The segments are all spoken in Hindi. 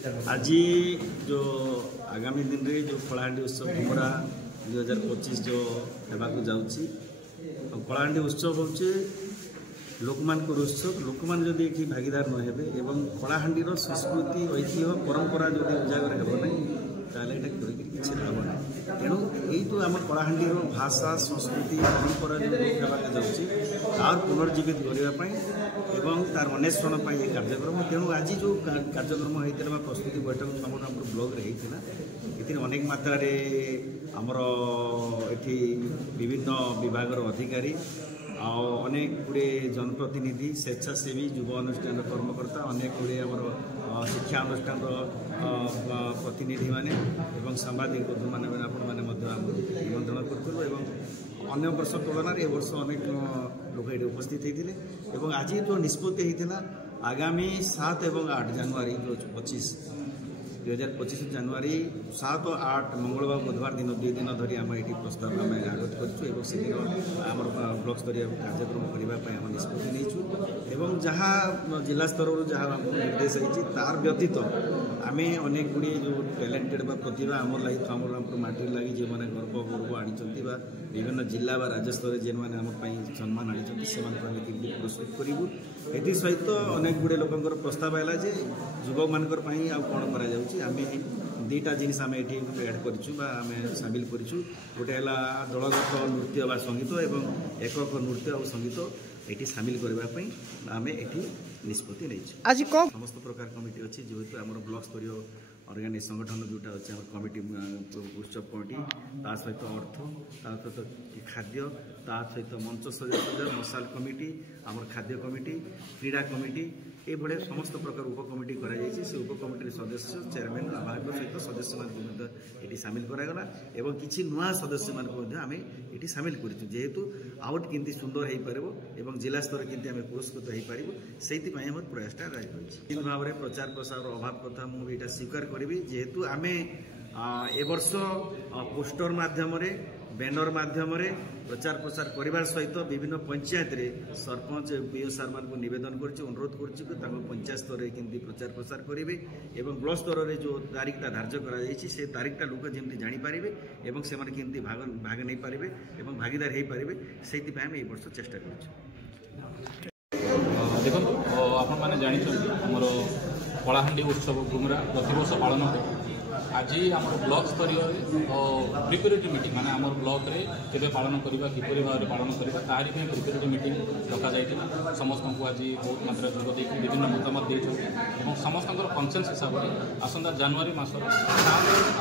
आज जो आगामी दिन में जो कलाहांडी उत्सव घुमरा 2025 जो होगा जाऊँगी कलाहांडी उत्सव हूँ लोक उत्सव लोक मैंने जदि ये भागीदार नहे एवं कलाहांडी संस्कृति ऐतिह्य परंपरा जो उजागर हो ना ताले किसी लाभ ना तेणु यही तो आम कलाहांडी भाषा संस्कृति परंपरा जो होगा जाऊँगी तार पुनर्जीवित करने एवं तार अन्वेषण ये कार्यक्रम तेणु आज जो कार्यक्रम होता है प्रस्तुति बैठक आम ब्लॉग रे होता ये अनेक मात्रा आमर ये विभिन्न विभाग अधिकारी अनेक गुड़े जनप्रतिनिधि स्वेच्छासेवी युव अनुष्ठान कर्मकर्ता अनेक गुड़े आमर शिक्षा अनुष्ठान प्रतिनिधि माने एवं सांबादिक बंधु मैंने निमंत्रण करूँ अन्य वर्ष तुलन ए वर्ष अनेक लोग ये उपस्थित होते आज जो निष्पत्ति होता आगामी 7 और 8 जनवरी जो 2025 जनवरी 7 और 8 मंगलवार बुधवार दिन 2 दिन धरी आम ये प्रस्ताव आम आगत करूँ से दिन आम ब्लॉक स्तरीय कार्यक्रम करने आम निष्पत्ति नहीं जहाँ जिला स्तर जहाँ निर्देश होती तार व्यतीत आम अनेक गुड़ी जो टैलेंटेड प्रतिभा आम लगी आम माटी लगी जो मैंने गर्व गौरव आनी विभिन्न जिला व राज्य स्तर जेन मैंने आम सम्मान आनी से प्रस्तुत करूँ ये सहित अनेक गुड़े लोक प्रस्ताव है युवक मान कौन आम दुईटा जिनिस आम ये एड करें सामिल करूँ गोटे है दलगत नृत्य बा संगीत एवं एकक नृत्य और संगीत ये सामिल करने आम ये निष्पत्ति नहीं आज समस्त प्रकार कमिटी अच्छी जेहेतु आम ब्लॉक स्तरीय ऑर्गेनाइज संगठन जोटा अच्छे कमिटी उत्सव कमिटी ता सहित अर्थ ता सहित खाद्य ता सहित मंच सजा मसाल कमिटी आमर खाद्य कमिटी क्रीड़ा कमिटी ये समस्त प्रकार उपकमिटी से उपकमिटी सदस्य चेयरमैन आवाहक सहित सदस्य मान सामिल करागला एवं किसी नुआ सदस्य मान ये सामिल करेतु आउट केमती सुंदर हो पार जिला स्तर के पुरस्कृत हो पार से प्रयासटा रही भाव में प्रचार प्रसार अभाव कथा मुझे स्वीकार करी जेहेतु आम ए वर्ष पोस्टर माध्यम बैनर माध्यम प्रचार प्रसार करने सहित विभिन्न पंचायत रे सरपंच पीओ सार मान को निवेदन अनुरोध कर पंचायत स्तर में प्रचार प्रसार करेंगे एवं ब्लॉक स्तर में जो तारीखटा धार्य कर तारीखटा लोक जमी जापर एवं से भाग नहीं पारे एवं भागीदार हो पारे से आम ये वर्ष चेष्टा कर देखो आपण मैंने जानमर कलाहांडी उत्सव घुमरा प्रतिवर्ष पालन हो आज आम ब्लॉक स्तरीय प्रिपेरेटरी मीटिंग माने आम ब्लॉक रे केबे पालन करबा किपरि भाव पालन करबा तारी पे प्रिपेरेटरी मीटिंग रखा जाइतिला समस्त को आज बहुत मात्रा जोग दे विभिन्न मतामत देछन समस्त कनसेंस हिसाब से आसंता जनवरी मास 7 और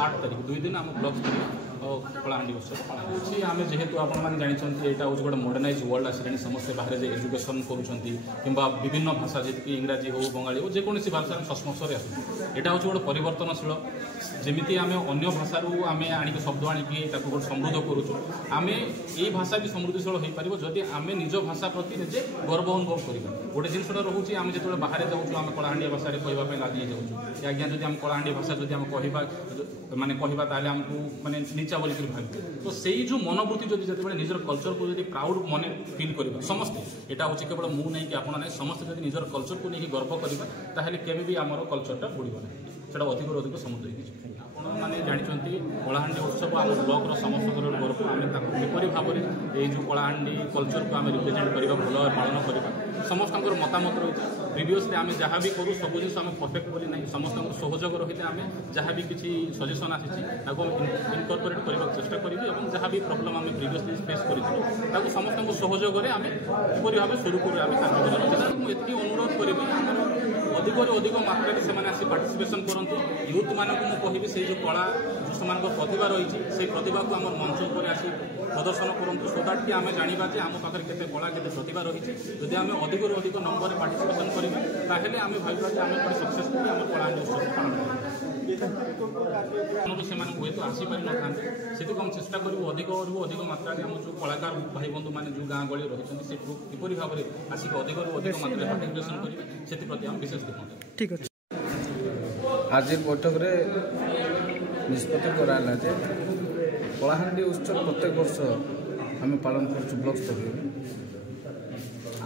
8 तारीख 2 दिन आम ब्लॉक स्तरीय कलाहांडी उत्सव पालन आम जेहेतु आपने जानते यहाँ हूँ गोटे मॉडर्नाइज वर्ल्ड आसानी समस्ते बाहर जे एजुकेशन करा विभिन्न भाषा जी इंग्राजी हो बंगाली हो जेकोसी भाषा संस्पर्श आस यहाँ हूँ गोटे परिवर्तनशील जमी आम अन्य भाषार आम आणिक शब्द आणिकी गोटे समृद्ध करुचु आम ये भाषा भी समृद्धिशील हो पार जदि आम निज भाषा प्रति निजे गर्व अनुभव करवा गोटे जिनसा रोचे आम जो बाहर जाऊँ आम कलाहांडी भाषा कहवाई लगी जाऊँ आज्ञा जब आम कलाहांडी भाषा जब आम कह माने कहवा ताले आमको माने नीचा बोल भाव तो से जो मनोवृत्ति जब जो निजर कल्चर को जब प्राउड मन फिल करवा समस्ते यहाँ हूँ केवल मुझे नहीं कि आप समस्ते जब निजर कल्चर को लेकिन गर्व करवा ताहले केबे भी आमर कल्चरटा बुड़ब ना अधिक अधिक समुद्र मैंने जानते कलाहांडी उत्सव आम ब्लॉक समस्त गर्व आम किपरि भाव में ये जो कलाहांडी कल्चर को आम रिप्रेजेंट करवा भल पालन करवा समस्त मतामत रही प्रिवियसली आम जहाँ भी करूँ सब जिन आम परफेक्ट बोली ना समस्त सहयोग रही आम जहाँ भी किसी सजेसन आसी इनकर्पोरेट करने चेष्टा करी और जहाँ भी प्रोब्लेम आम प्रिवियसली फेस करूँ समस्त सहयोग आम किपरि भाव सुरुखुरु आम कार्य कर मुझे अनुरोध करी अधिक अधिक मात्रा से आसी पार्टिसिपेशन करते यूथ मानक मुझे से जो कला जो से प्रतिभा रही से प्रतिभा को आम मंच पर आसी प्रदर्शन करूँ सो दैट कि आम जाना जे आम पाखे केते कला केते प्रतिभा रही जदि आम अधिक अधिक नंबर पार्टिसिपेशन करेंगे ताहले आम भाविबा जे आम गोटे सक्सेसफुली आम कलाहांडी उत्सव पालन से हुए तो आसीपारि न था से आम चेष्टा करूँ अधिक अधिक मात्रा आम जो कलाकार भाई बंधु मैंने जो गाँ गली रही से किपरि भाव में आसिक अधिक अधिक मात्रा पार्टिसिपेशन करेंगे से प्रति आम विशेष देखते ठीक है आज बैठक निष्पत्ति कराला जे कलाहांडी उत्सव प्रत्येक वर्ष आम पालन कर ब्लॉक स्तरीय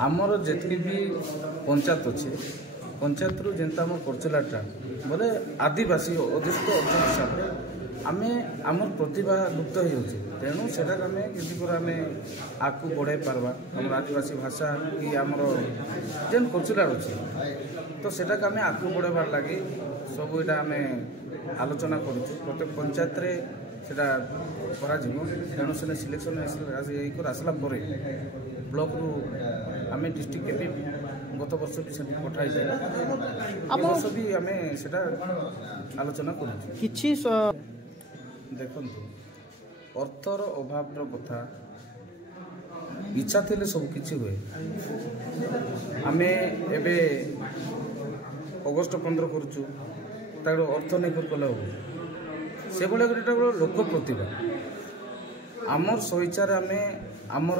आमर जितनी भी पंचायत अच्छे पंचायत रु जेनता आम करचलाटा बोले आदिवासी अधिष्ठ अंचल हिसाब से आम आमर प्रतिभा लुप्त हो जाऊे तेणु से आम आम आगू बढ़ाई पार्बा आम आदिवासी भाषा कि आमर जेन कल्चर अच्छे तो सेटा आम आगू बढ़ाइबार लगी सब यहाँ आम आलोचना करूँ प्रत्येक पंचायत रे सेटा तेणु से सिलेक्शन आसला ब्लॉक रु आम डिस्ट्रिक्ट के भी गत वर्ष भी से पठाई वर्ष भी आम से आलोचना कर देखु अर्थर अभाव कथा इच्छा थे सब किछि हुए आम एबे अगस्ट 15 करुचु तार अर्थ नहीं कर कले हो से भाया गोटे लोक प्रतिभा आमर स्वेच्छार आम आमर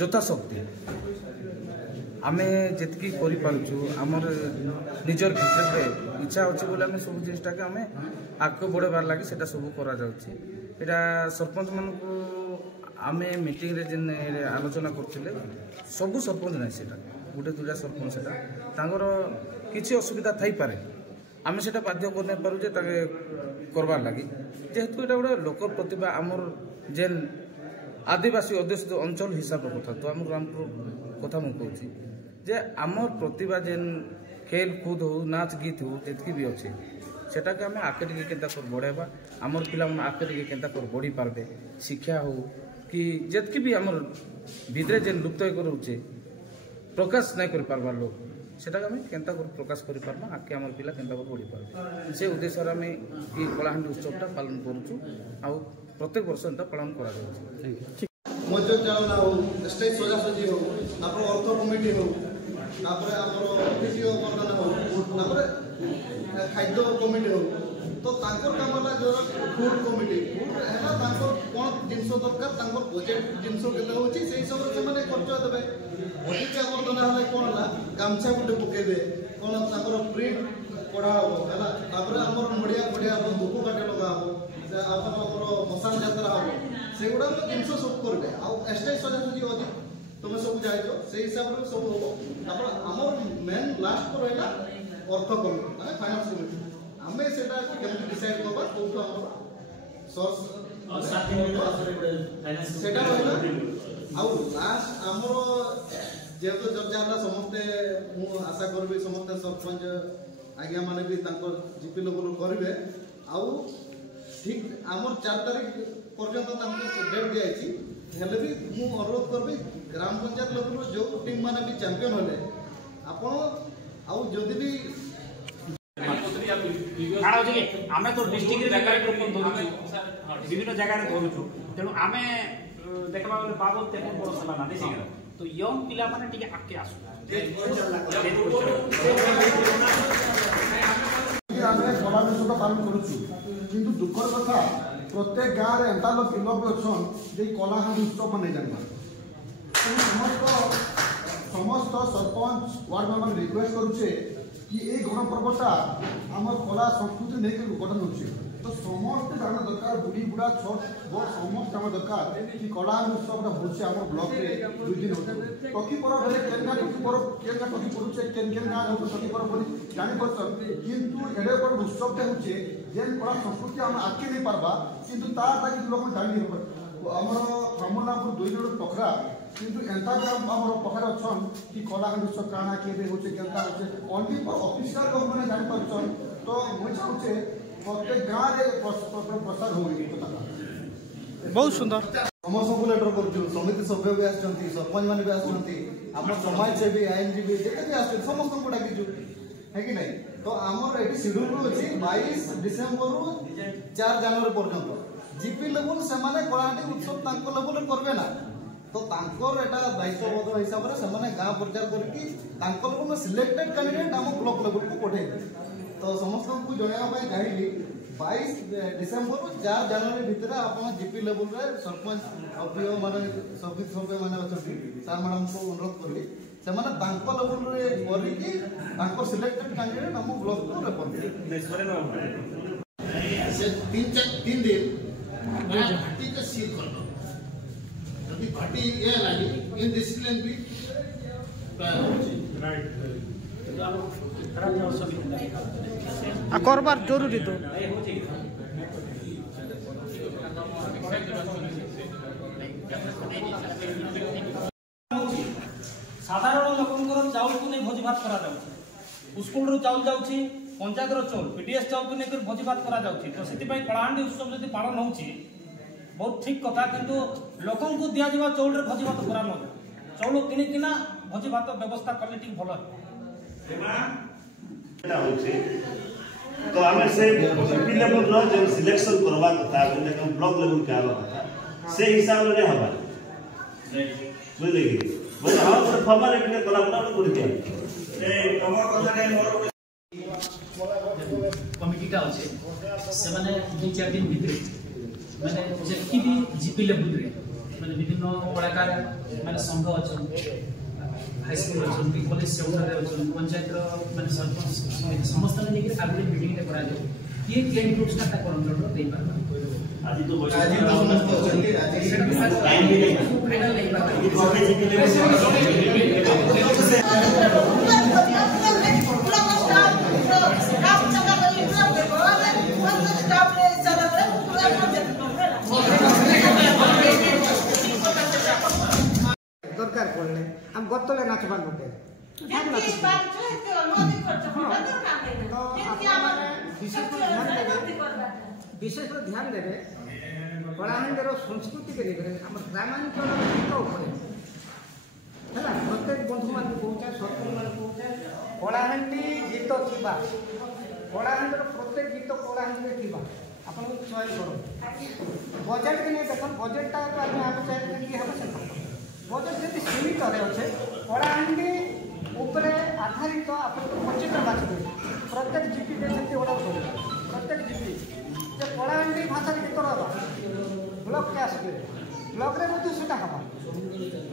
यथाशक्ति आमे जितकी आमर निजर भितर इच्छा अच्छे बोले आम सब जिनटा के आम आग बढ़ाइबार लगी से सब करा सरपंच मान आम मीटिंग रे जेन आलोचना करते सबू सरपंच ना से गोटे दुटा सरपंच से किसी असुविधा थी पारे आम से बाध्य कर पारे करवार लगी जेहेतु यहाँ गोटे लोक प्रतिभा आमर जेन आदिवासी अधिष्ठित अंचल हिसाब कथा तो आम रामपुर कथा मुझे जे आमर प्रतिभा जेन खेल कूद हो नाच गीत हो जितकी भी अच्छे सेटा के आम आगे केन्ता कर बढ़ाइबा आमर पिला आगे केन्ता कर बढ़ी पारबे शिक्षा हो कि जितकी भी आमर भितरे जेन लुप्त होचे प्रकाश नहीं कर पारबार लोग सेटा आम केन्ता कर प्रकाश कर पार्बा आगे आमर पिला केन्ता कर बढ़ी पारबे से उद्देश्य आम ये कलाहांडी उत्सवटा पालन करूँ आ प्रत्येक वर्ष एंता पालन करा मजो चालना हो स्टेज सजासजी हो अर्थ कमिटी हो अतिथि बंधन हो खाद्य कमिटी हो तो कम जो फूड कमिटी कौन जिन दरकार बजेट जिन के हिसाब से खर्च देवे अतिथि बंधन कौन है गामछा गोटे पकेबे कौन प्रिंट पढ़ा हम आम नड़िया बढ़िया धूप काटे लगा हम मशान यात्रा हम से गुड़ा जिन सब करेंगे आस्टेज सजासजी अधिक तुम सब जाइज से हिसाब से सब हम आम मेन लास्ट को रहा अर्थ कमिटी माने फाइनान्स कमिटी आम से डिसाइड करवा कौन सोर्स से लास्ट आम जेहेतु चर्चा समस्ते मुझे आशा करी समस्ते सरपंच आज्ञा मैंने भी जीपी लेवल करेंगे आउ ठीक आमर 4 तारीख पर्यंत डेट दिखाई हेल्ले भी मुझे अनुरोध करी ग्राम पंचायत लेवल जो टीम मैंने भी चैंपियन हेले आपण आउ जदि भी आम तो डिस्ट्रिक्ट विभिन्न जगह धरुचु तेणु आम देखा बाबू तेन बड़ सभा ना तो यंग पिला माने टिके आके आसु पालन करुचु किंतु दुखर कथा प्रत्येक गाँव में एंता लोग लोग अच्छन जे कलाहांडी उत्सव माने जानबा समस्त सरपंच वार्ड मेंबर रिक्वेस्ट करुचे कि ये गणपर्वटा आम कला संस्कृति नहीं गठन होचे तो समस्त जाना दरकार बुढ़ी बुढ़ा छोट बड़ समस्त जाना दरकार कि कलाहांडी उत्सवटा होचे आम ब्लॉक रे 2 दिन होचे टकी पर्व बेले केनका टकी पर्व केनका टकी पड़ुचे केन केन गाँव हो टकी पर्व बोली जानि परछन किंतु एडे बड़ उत्सवटा होचे जेन कला संस्कृति हम आके नहीं पारबा किंतु तार ताकि लोग जानि हमर ब्रह्मनापुर 2 जण पखरा किंतु एंता ग्राम हमर पखरा छन कि कलाहांडी उत्सव काना केबे होचे केनका होचे ओनली फॉर ऑफिशियल लोग माने जानि परछन तो मुझे चाहूचे प्रत्येक गाँव रे प्रसार हो बहुत सुंदर समस्त लेटर कर समिति सभ्य भी आसचंती सरपंच माने भी आसचंती आम समाज सेवी आईनजीवी जेते भी आसचंती समस्त को डाकिचु है कि नहीं तो आमर एटी शेड्यूल अछि 22 डिसेंबर रु 4 जनवरी पर्यंत जीपी लेवल से माने कलाहांडी उत्सव तांको लेवल करबे ना तो तांकोर एटा दायित्वबद्ध हिसाब रे से माने गां प्रचार करके तांको लेवल सिलेक्टेड कैंडिडेट हम ब्लॉक लेवल को पठे तो समस्त को जणाया पई चाहिए 22 डिसेंबर 4 जनवरी भितर आप जीपी लेवल रे सरपंच अभियो माने समिति सभ्य माने अछथि सर मैडम को अनुरोध करली से माने तांको लेवल रे करी कि तांको सिलेक्टेड कैंडिडेट हम ब्लॉक को रेफर से 3 दिन घाटी के सील कर दो यदि घाटी ये लगी इन डिसिप्लिन भी राइट करबार जरूरी तो साधारण लोकंर चाउल को नहीं भोजी भात करा स्कूल चाउल जाऊँगी पंचायत चाउल पीडीएस चाउल को लेकर भोजी भात करा तो से कलाहांडी उत्सव जब पालन हो बहुत ठीक कथा किंतु लोक दि जावा चाउल भोजी भात करा न चाउल किणिकिना भोजी भात व्यवस्था कले ठीक भल तो आम से जीपी लेवल जो सिलेक्शन करवा कथा ब्लॉक लेवल के आवा कथा से हिसाब रे हवा बुझले कि बोले हम तो फॉर्मालिटी के कला बना कर दिया ए कमर कथा के मोर कमिटीटा अच्छे से माने 2-4 दिन भितर माने जेकी भी जीपी लेवल रे माने विभिन्न कलाकार माने संघ Achchhan high school Achchhan college sector Achchhan panchayat माने सरपंच समस्त ने लेके आगे मीटिंग रे करा दे ये क्लेम ग्रुप्स का कंट्रोल दे पाबा आज तो समस्त होचंती आज टाइम भी नहीं फाइनल नहीं पाबा कॉलेज जीपी लेवल दरकार पड़ले हम गतले नाचबार लोके विशेष ध्यान देवे कलाहांडीर संस्कृति के लेकर ग्रामांचल गीत उपरे है प्रत्येक बंधु मान कहे सरपंच मान कहे कलाहांडी गीत थी कलाहांडीर प्रत्येक गीत कलाहांडी थी आपन चयन करो बजेट के नहीं देख बजेटा चाहिए कि हम बजेट जब सीमित अच्छे कलाहांडी उपरे आधारित आप बजेट बाछे प्रत्येक जीपी से ऑर्डर कर प्रत्येक जीपी जे कलाहांडी भाषा गीत रहा ब्लॉक के आसवे ब्लॉक रे मध्य सेटा हवा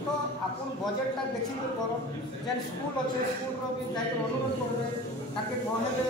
तो आपन बजेटा देखिक कर जेन स्कूल अच्छे स्कूल भी जाकर अनुरोध करेंगे ताकि कहले